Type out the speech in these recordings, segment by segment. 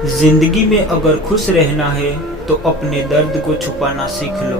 जिंदगी में अगर खुश रहना है तो अपने दर्द को छुपाना सीख लो।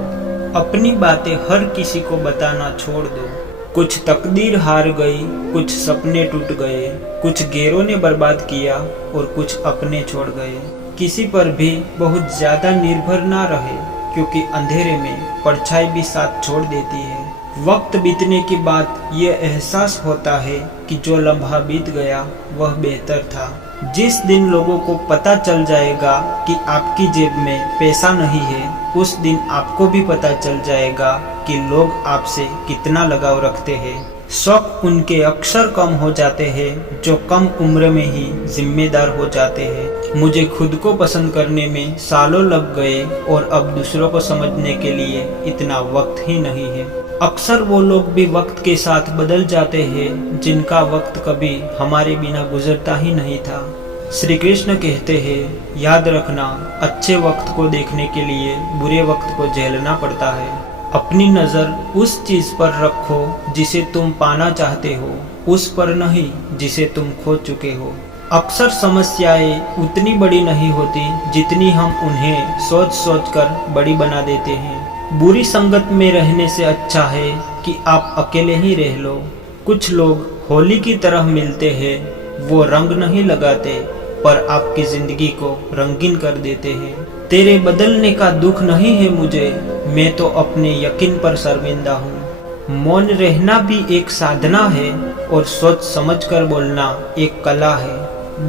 अपनी बातें हर किसी को बताना छोड़ दो। कुछ तकदीर हार गई, कुछ सपने टूट गए, कुछ गैरों ने बर्बाद किया और कुछ अपने छोड़ गए। किसी पर भी बहुत ज्यादा निर्भर ना रहे, क्योंकि अंधेरे में परछाई भी साथ छोड़ देती है। वक्त बीतने के बाद ये एहसास होता है कि जो लम्हा बीत गया वह बेहतर था। जिस दिन लोगों को पता चल जाएगा कि आपकी जेब में पैसा नहीं है, उस दिन आपको भी पता चल जाएगा कि लोग आपसे कितना लगाव रखते हैं। शौक उनके अक्सर कम हो जाते हैं जो कम उम्र में ही जिम्मेदार हो जाते हैं। मुझे खुद को पसंद करने में सालों लग गए और अब दूसरों को समझने के लिए इतना वक्त ही नहीं है। अक्सर वो लोग भी वक्त के साथ बदल जाते हैं जिनका वक्त कभी हमारे बिना गुजरता ही नहीं था। श्री कृष्ण कहते हैं, याद रखना, अच्छे वक्त को देखने के लिए बुरे वक्त को झेलना पड़ता है। अपनी नज़र उस चीज़ पर रखो जिसे तुम पाना चाहते हो, उस पर नहीं जिसे तुम खो चुके हो। अक्सर समस्याएं उतनी बड़ी नहीं होती जितनी हम उन्हें सोच सोच कर बड़ी बना देते हैं। बुरी संगत में रहने से अच्छा है कि आप अकेले ही रह लो। कुछ लोग होली की तरह मिलते हैं, वो रंग नहीं लगाते पर आपकी जिंदगी को रंगीन कर देते हैं। तेरे बदलने का दुख नहीं है मुझे, मैं तो अपने यकीन पर शर्मिंदा हूँ। मौन रहना भी एक साधना है और सोच समझकर बोलना एक कला है।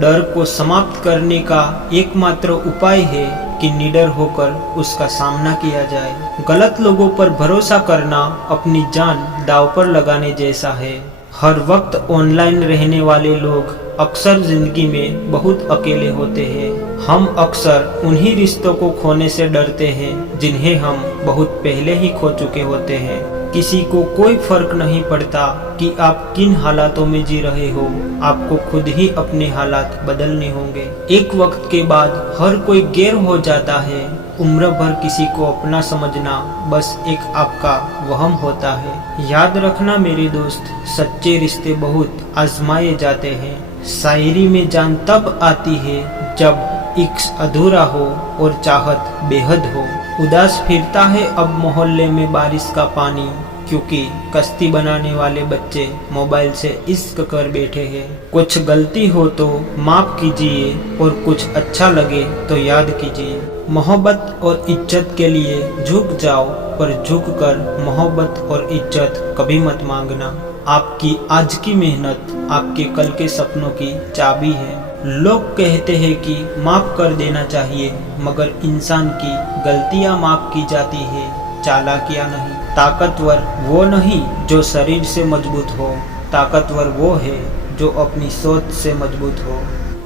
डर को समाप्त करने का एकमात्र उपाय है कि निडर होकर उसका सामना किया जाए। गलत लोगों पर भरोसा करना अपनी जान दांव पर लगाने जैसा है। हर वक्त ऑनलाइन रहने वाले लोग अक्सर जिंदगी में बहुत अकेले होते हैं। हम अक्सर उन्हीं रिश्तों को खोने से डरते हैं जिन्हें हम बहुत पहले ही खो चुके होते हैं। किसी को कोई फर्क नहीं पड़ता कि आप किन हालातों में जी रहे हो, आपको खुद ही अपने हालात बदलने होंगे। एक वक्त के बाद हर कोई गैर हो जाता है। उम्र भर किसी को अपना समझना बस एक आपका वहम होता है। याद रखना मेरे दोस्त, सच्चे रिश्ते बहुत आजमाए जाते हैं। शायरी में जान तब आती है जब इश्क अधूरा हो और चाहत बेहद हो। उदास फिरता है अब मोहल्ले में बारिश का पानी, क्योंकि कश्ती बनाने वाले बच्चे मोबाइल से इश्क कर बैठे हैं। कुछ गलती हो तो माफ कीजिए और कुछ अच्छा लगे तो याद कीजिए। मोहब्बत और इज्जत के लिए झुक जाओ, पर झुक कर मोहब्बत और इज्जत कभी मत मांगना। आपकी आज की मेहनत आपके कल के सपनों की चाबी है। लोग कहते हैं कि माफ कर देना चाहिए, मगर इंसान की गलतियां माफ की जाती है, चालाकियां नहीं। ताकतवर वो नहीं जो शरीर से मजबूत हो, ताकतवर वो है जो अपनी सोच से मजबूत हो।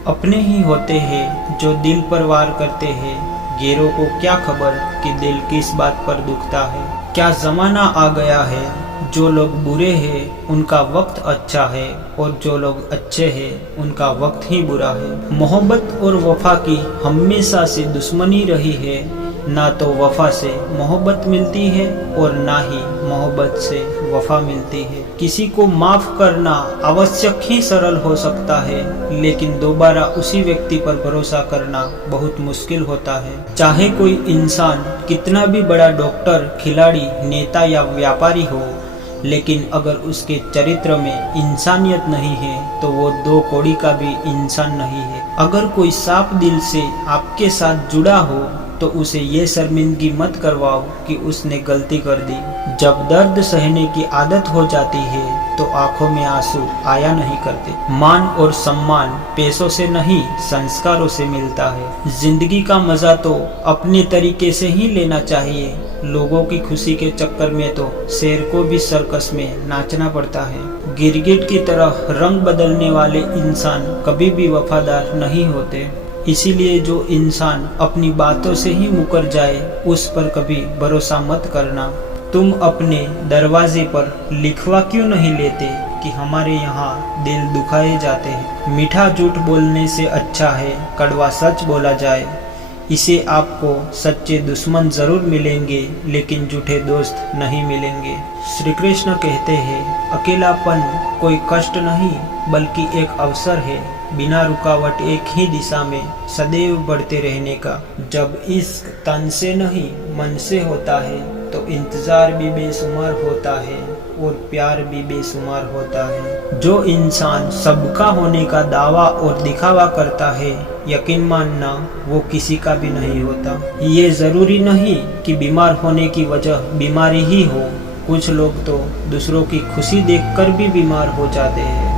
अपने ही होते हैं जो दिल पर वार करते हैं, गैरों को क्या खबर कि दिल किस बात पर दुखता है। क्या जमाना आ गया है, जो लोग बुरे हैं उनका वक्त अच्छा है और जो लोग अच्छे हैं उनका वक्त ही बुरा है। मोहब्बत और वफा की हमेशा से दुश्मनी रही है। ना तो वफा से मोहब्बत मिलती है और ना ही मोहब्बत से वफा मिलती है। किसी को माफ करना आवश्यक ही सरल हो सकता है, लेकिन दोबारा उसी व्यक्ति पर भरोसा करना बहुत मुश्किल होता है। चाहे कोई इंसान कितना भी बड़ा डॉक्टर, खिलाड़ी, नेता या व्यापारी हो, लेकिन अगर उसके चरित्र में इंसानियत नहीं है तो वो दो कौड़ी का भी इंसान नहीं है। अगर कोई साफ दिल से आपके साथ जुड़ा हो तो उसे ये शर्मिंदगी मत करवाओ कि उसने गलती कर दी। जब दर्द सहने की आदत हो जाती है तो आंखों में आंसू आया नहीं करते। मान और सम्मान पैसों से नहीं, संस्कारों से मिलता है। जिंदगी का मजा तो अपने तरीके से ही लेना चाहिए। लोगों की खुशी के चक्कर में तो शेर को भी सर्कस में नाचना पड़ता है। गिरगिट की तरह रंग बदलने वाले इंसान कभी भी वफादार नहीं होते। इसीलिए जो इंसान अपनी बातों से ही मुकर जाए उस पर कभी भरोसा मत करना। तुम अपने दरवाजे पर लिखवा क्यों नहीं लेते कि हमारे यहाँ दिल दुखाए जाते हैं। मीठा झूठ बोलने से अच्छा है कड़वा सच बोला जाए। इसे आपको सच्चे दुश्मन जरूर मिलेंगे, लेकिन झूठे दोस्त नहीं मिलेंगे। श्री कृष्ण कहते हैं, अकेलापन कोई कष्ट नहीं बल्कि एक अवसर है, बिना रुकावट एक ही दिशा में सदैव बढ़ते रहने का। जब इश्क तन से नहीं मन से होता है तो इंतजार भी बेशुमार होता है और प्यार भी बेशुमार होता है। जो इंसान सबका होने का दावा और दिखावा करता है, यकीन मानना वो किसी का भी नहीं होता। ये जरूरी नहीं कि बीमार होने की वजह बीमारी ही हो, कुछ लोग तो दूसरों की खुशी देखकर भी बीमार हो जाते हैं।